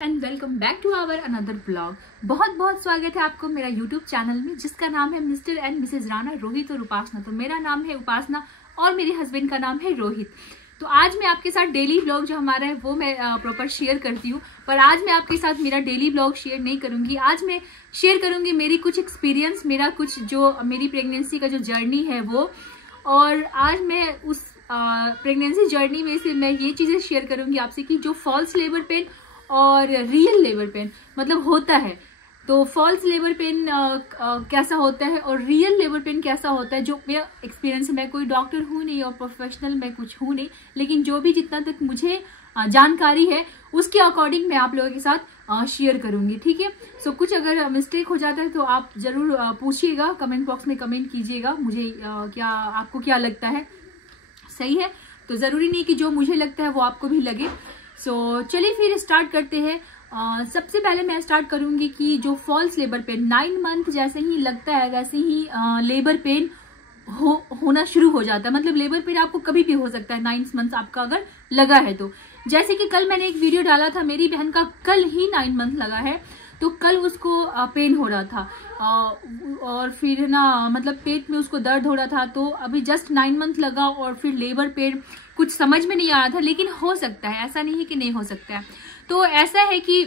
And welcome back to our another blog. बहुत बहुत स्वागत है आपको मेरा यूट्यूब चैनल में, जिसका नाम है Mr and Mrs Rana, Rohit और उपासना। तो मेरा नाम है उपासना और मेरे हस्बैंड का नाम है रोहित। तो आज मैं आपके साथ डेली ब्लॉग जो हमारा है वो मैं प्रॉपर शेयर करती हूँ, पर आज मैं आपके साथ मेरा डेली ब्लॉग शेयर नहीं करूंगी। आज मैं शेयर करूंगी मेरी कुछ एक्सपीरियंस, मेरा कुछ जो मेरी प्रेगनेंसी का जो जर्नी है वो। और आज मैं उस प्रेगनेंसी जर्नी में से मैं ये चीज़ें शेयर करूंगी आपसे कि जो फॉल्स लेबर पेन और रियल लेबर पेन मतलब होता है, तो फॉल्स लेबर पेन कैसा होता है और रियल लेबर पेन कैसा होता है, जो मेरा एक्सपीरियंस है। मैं कोई डॉक्टर हूँ नहीं और प्रोफेशनल मैं कुछ हूँ नहीं, लेकिन जो भी जितना तक मुझे जानकारी है उसके अकॉर्डिंग मैं आप लोगों के साथ शेयर करूंगी, ठीक है। सो कुछ अगर मिस्टेक हो जाता है तो आप जरूर पूछिएगा, कमेंट बॉक्स में कमेंट कीजिएगा मुझे क्या आपको क्या लगता है, सही है। तो ज़रूरी नहीं कि जो मुझे लगता है वो आपको भी लगे। सो चलिए फिर स्टार्ट करते हैं। सबसे पहले मैं स्टार्ट करूंगी कि जो फॉल्स लेबर पेन 9 मंथ जैसे ही लगता है वैसे ही लेबर पेन होना शुरू हो जाता है। मतलब लेबर पेन आपको कभी भी हो सकता है 9 मंथ आपका अगर लगा है तो। जैसे कि कल मैंने एक वीडियो डाला था, मेरी बहन का कल ही 9 मंथ लगा है, तो कल उसको पेन हो रहा था और फिर ना मतलब पेट में उसको दर्द हो रहा था। तो अभी जस्ट 9 मंथ लगा और फिर लेबर पेन कुछ समझ में नहीं आ रहा था, लेकिन हो सकता है, ऐसा नहीं है कि नहीं हो सकता है। तो ऐसा है कि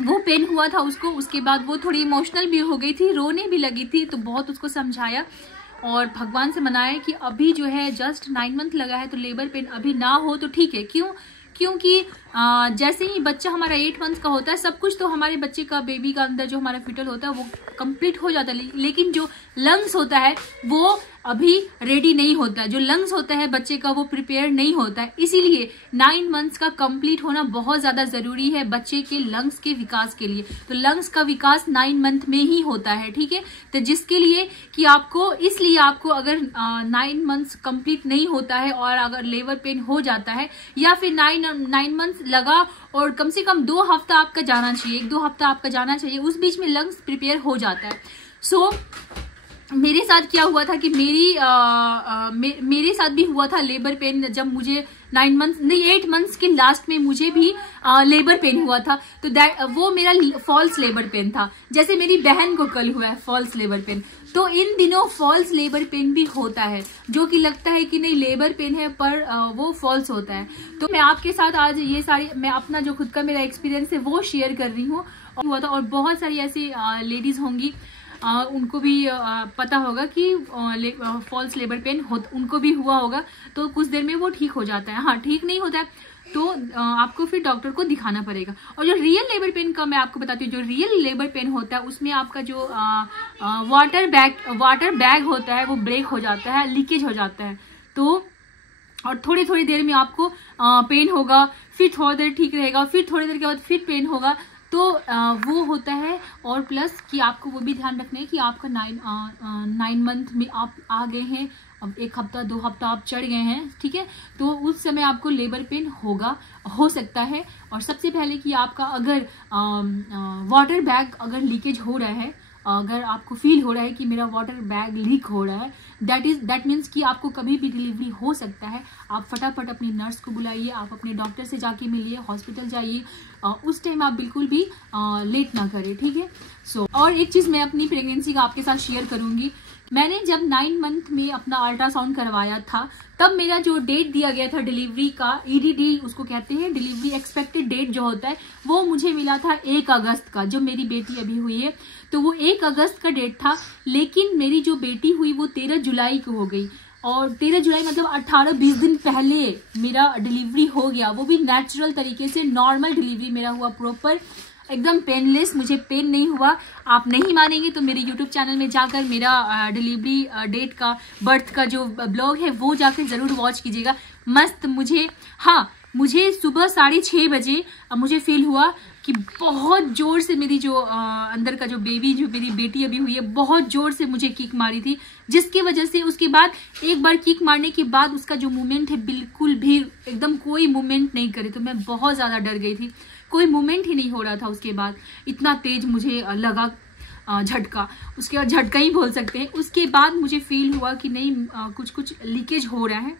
वो पेन हुआ था उसको, उसके बाद वो थोड़ी इमोशनल भी हो गई थी, रोने भी लगी थी। तो बहुत उसको समझाया और भगवान से मनाया कि अभी जो है जस्ट 9 मंथ लगा है तो लेबर पेन अभी ना हो तो ठीक है। क्योंकि जैसे ही बच्चा हमारा 8 मंथ का होता है, सब कुछ तो हमारे बच्चे का, बेबी का अंदर जो हमारा फिटल होता है वो कंप्लीट हो जाता है, लेकिन जो लंग्स होता है वो अभी रेडी नहीं होता है। जो लंग्स होता है बच्चे का वो प्रिपेयर नहीं होता है, इसीलिए 9 मंथ्स का कंप्लीट होना बहुत ज्यादा जरूरी है बच्चे के लंग्स के विकास के लिए। तो लंग्स का विकास 9 मंथ में ही होता है, ठीक है। तो जिसके लिए कि आपको, इसलिए आपको अगर 9 मंथ्स कंप्लीट नहीं होता है और अगर लेबर पेन हो जाता है या फिर 9 मंथ्स लगा और कम से कम 2 हफ्ता आपका जाना चाहिए, 1-2 हफ्ता आपका जाना चाहिए, उस बीच में लंग्स प्रिपेयर हो जाता है। सो मेरे साथ क्या हुआ था कि मेरे साथ भी हुआ था लेबर पेन। जब मुझे 9 मंथ नहीं 8 मंथ्स के लास्ट में मुझे भी लेबर पेन हुआ था, तो वो मेरा फॉल्स लेबर पेन था। जैसे मेरी बहन को कल हुआ है फॉल्स लेबर पेन, तो इन दिनों फॉल्स लेबर पेन भी होता है, जो कि लगता है कि नहीं लेबर पेन है पर वो फॉल्स होता है। तो मैं आपके साथ आज ये सारी, मैं अपना जो खुद का मेरा एक्सपीरियंस है वो शेयर कर रही हूँ। हुआ था और बहुत सारी ऐसी लेडीज होंगी उनको भी पता होगा कि फॉल्स लेबर पेन उनको भी हुआ होगा, तो कुछ देर में वो ठीक हो जाता है। हाँ, ठीक नहीं होता है तो आपको फिर डॉक्टर को दिखाना पड़ेगा। और जो रियल लेबर पेन का मैं आपको बताती हूँ, जो रियल लेबर पेन होता है उसमें आपका जो वाटर बैग होता है वो ब्रेक हो जाता है, लीकेज हो जाता है। तो और थोड़ी देर में आपको पेन होगा, फिर थोड़ी देर ठीक रहेगा, फिर थोड़ी देर के बाद फिर पेन होगा। तो वो होता है। और प्लस कि आपको वो भी ध्यान रखना है कि आपका 9 मंथ में आप आ गए हैं, अब 1 हफ्ता 2 हफ्ता आप चढ़ गए हैं, ठीक है। तो उस समय आपको लेबर पेन हो सकता है। और सबसे पहले कि आपका अगर वाटर बैग अगर लीकेज हो रहा है, अगर आपको फील हो रहा है कि मेरा वाटर बैग लीक हो रहा है, दैट मीन्स कि आपको कभी भी डिलीवरी हो सकता है। आप फटाफट अपनी नर्स को बुलाइए, आप अपने डॉक्टर से जाके मिलिए, हॉस्पिटल जाइए। उस टाइम आप बिल्कुल भी लेट ना करें, ठीक है। और एक चीज़ मैं अपनी प्रेगनेंसी का आपके साथ शेयर करूंगी। मैंने जब 9 मंथ में अपना अल्ट्रासाउंड करवाया था, तब मेरा जो डेट दिया गया था डिलीवरी का, EDD उसको कहते हैं, डिलीवरी एक्सपेक्टेड डेट जो होता है, वो मुझे मिला था 1 अगस्त का। जो मेरी बेटी अभी हुई है तो वो 1 अगस्त का डेट था, लेकिन मेरी जो बेटी हुई वो 13 जुलाई को हो गई। और 13 जुलाई मतलब 18-20 दिन पहले मेरा डिलीवरी हो गया, वो भी नेचुरल तरीके से, नॉर्मल डिलीवरी मेरा हुआ, प्रॉपर एकदम पेनलेस, मुझे पेन नहीं हुआ। आप नहीं मानेंगे तो मेरे YouTube चैनल में जाकर मेरा डिलीवरी डेट का, बर्थ का जो ब्लॉग है वो जाकर जरूर वॉच कीजिएगा, मस्त। मुझे सुबह 6:30 बजे मुझे फील हुआ कि बहुत जोर से मेरी जो अंदर का जो बेबी, जो मेरी बेटी अभी हुई है, बहुत जोर से मुझे किक मारी थी, जिसकी वजह से उसके बाद एक बार किक मारने के बाद उसका जो मूवमेंट है बिल्कुल भी एकदम कोई मूवमेंट नहीं करे। तो मैं बहुत ज़्यादा डर गई थी, कोई मूवमेंट ही नहीं हो रहा था। उसके बाद इतना तेज मुझे लगा झटका, उसके बाद झटका ही बोल सकते हैं। उसके बाद मुझे फील हुआ कि नहीं कुछ लीकेज हो रहा है।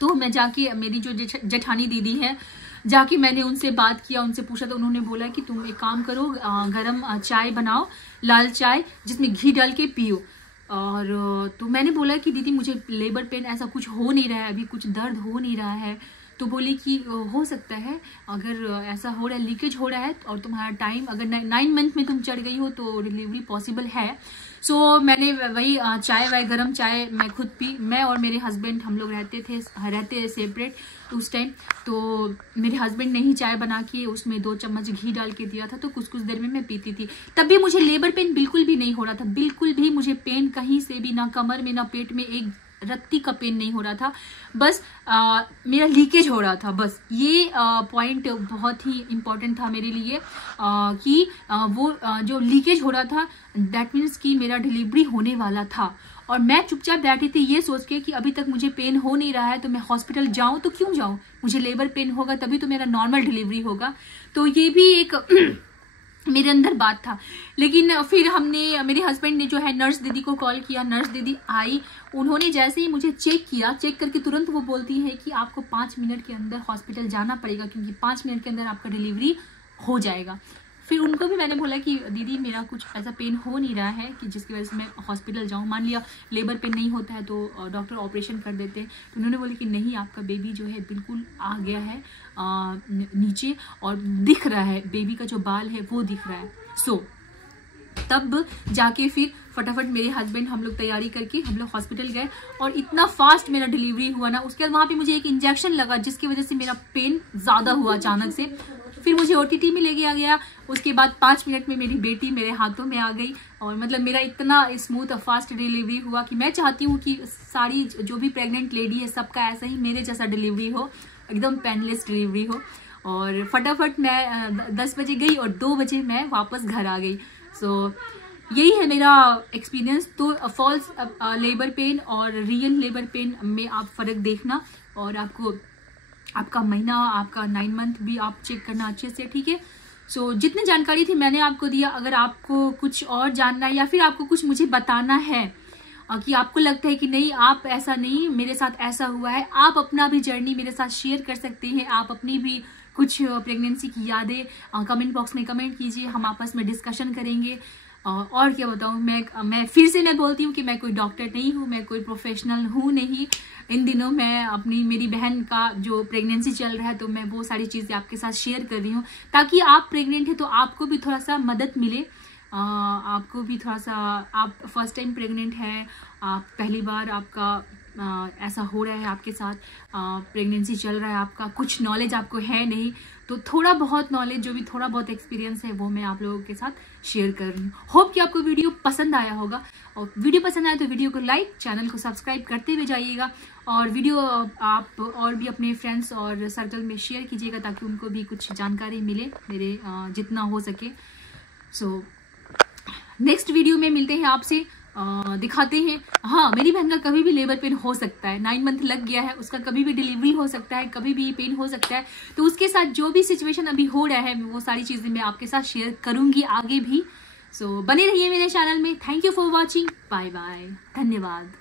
तो मैं जाके, मेरी जो जेठानी दीदी है जाके मैंने उनसे बात किया, उनसे पूछा तो उन्होंने बोला कि तुम एक काम करो, गरम चाय बनाओ, लाल चाय जिसमें घी डाल के पियो। और तो मैंने बोला कि दीदी मुझे लेबर पेन ऐसा कुछ हो नहीं रहा है, अभी कुछ दर्द हो नहीं रहा है। तो बोली कि हो सकता है, अगर ऐसा हो रहा है, लीकेज हो रहा है और तुम्हारा टाइम अगर 9 मंथ में तुम चढ़ गई हो तो डिलीवरी पॉसिबल है। सो मैंने वही चाय वाय गरम चाय मैं खुद पी। मैं और मेरे हस्बैंड हम लोग रहते सेपरेट उस टाइम। तो मेरे हस्बैंड ने ही चाय बना के उसमें 2 चम्मच घी डाल के दिया था, तो कुछ देर में मैं पीती थी। तब भी मुझे लेबर पेन बिल्कुल भी नहीं हो रहा था, बिल्कुल भी मुझे पेन कहीं से भी, ना कमर में ना पेट में एक रत्ती का पेन नहीं हो रहा था। बस मेरा लीकेज हो रहा था। बस ये पॉइंट बहुत ही इम्पोर्टेंट था मेरे लिए कि वो जो लीकेज हो रहा था दैट मीन्स कि मेरा डिलीवरी होने वाला था। और मैं चुपचाप बैठी थी ये सोच के कि अभी तक मुझे पेन हो नहीं रहा है तो मैं हॉस्पिटल जाऊं तो क्यों जाऊं, मुझे लेबर पेन होगा तभी तो मेरा नॉर्मल डिलीवरी होगा। तो ये भी एक मेरे अंदर बात था। लेकिन फिर हमने, मेरे हस्बैंड ने जो है नर्स दीदी को कॉल किया, नर्स दीदी आई। उन्होंने जैसे ही मुझे चेक किया, चेक करके तुरंत वो बोलती है कि आपको 5 मिनट के अंदर हॉस्पिटल जाना पड़ेगा क्योंकि 5 मिनट के अंदर आपका डिलीवरी हो जाएगा। फिर उनको भी मैंने बोला कि दीदी मेरा कुछ ऐसा पेन हो नहीं रहा है कि जिसकी वजह से मैं हॉस्पिटल जाऊँ, मान लिया लेबर पेन नहीं होता है तो डॉक्टर ऑपरेशन कर देते हैं। तो उन्होंने बोला कि नहीं, आपका बेबी जो है बिल्कुल आ गया है नीचे और दिख रहा है, बेबी का जो बाल है वो दिख रहा है। सो तब जाके फिर फटाफट मेरे हस्बैंड हम लोग तैयारी करके हम लोग हॉस्पिटल गए और इतना फास्ट मेरा डिलीवरी हुआ ना। उसके बाद वहाँ पे मुझे एक इंजेक्शन लगा जिसकी वजह से मेरा पेन ज़्यादा हुआ अचानक से। फिर मुझे OTT में ले गया। उसके बाद 5 मिनट में मेरी बेटी मेरे हाथों में आ गई और मतलब मेरा इतना स्मूथ और फास्ट डिलीवरी हुआ कि मैं चाहती हूँ कि सारी जो भी प्रेग्नेंट लेडी है सबका ऐसा ही मेरे जैसा डिलीवरी हो, एकदम पेनलेस डिलीवरी हो। और फटाफट मैं 10 बजे गई और 2 बजे मैं वापस घर आ गई। सो यही है मेरा एक्सपीरियंस। तो फॉल्स लेबर पेन और रियल लेबर पेन में आप फ़र्क देखना और आपको आपका महीना, आपका 9 मंथ भी आप चेक करना अच्छे से, ठीक है। सो जितनी जानकारी थी मैंने आपको दिया। अगर आपको कुछ और जानना है या फिर आपको कुछ मुझे बताना है कि आपको लगता है कि नहीं आप ऐसा नहीं, मेरे साथ ऐसा हुआ है, आप अपना भी जर्नी मेरे साथ शेयर कर सकते हैं। आप अपनी भी कुछ प्रेगनेंसी की यादें कमेंट बॉक्स में कमेंट कीजिए, हम आपस में डिस्कशन करेंगे। और क्या बताऊँ, मैं फिर से मैं बोलती हूँ कि मैं कोई डॉक्टर नहीं हूँ, मैं कोई प्रोफेशनल हूँ नहीं। इन दिनों मैं मेरी बहन का जो प्रेगनेंसी चल रहा है तो मैं वो सारी चीज़ें आपके साथ शेयर कर रही हूँ ताकि आप प्रेग्नेंट हैं तो आपको भी थोड़ा सा मदद मिले। आपको भी थोड़ा सा, आप फर्स्ट टाइम प्रेग्नेंट हैं, आप पहली बार आपका ऐसा हो रहा है आपके साथ, प्रेगनेंसी चल रहा है, आपका कुछ नॉलेज आपको है नहीं, तो थोड़ा बहुत नॉलेज, जो भी थोड़ा बहुत एक्सपीरियंस है वो मैं आप लोगों के साथ शेयर कर रही हूँ। होप कि आपको वीडियो पसंद आया होगा, और वीडियो पसंद आया तो वीडियो को लाइक, चैनल को सब्सक्राइब करते हुए जाइएगा, और वीडियो आप और भी अपने फ्रेंड्स और सर्कल में शेयर कीजिएगा ताकि उनको भी कुछ जानकारी मिले मेरे जितना हो सके। सो नेक्स्ट वीडियो में मिलते हैं आपसे, दिखाते हैं। हाँ, मेरी बहन का कभी भी लेबर पेन हो सकता है, 9 मंथ लग गया है, उसका कभी भी डिलीवरी हो सकता है, कभी भी पेन हो सकता है, तो उसके साथ जो भी सिचुएशन अभी हो रहा है वो सारी चीज़ें मैं आपके साथ शेयर करूँगी आगे भी। सो बने रहिए मेरे चैनल में। Thank you for watching, bye bye, धन्यवाद।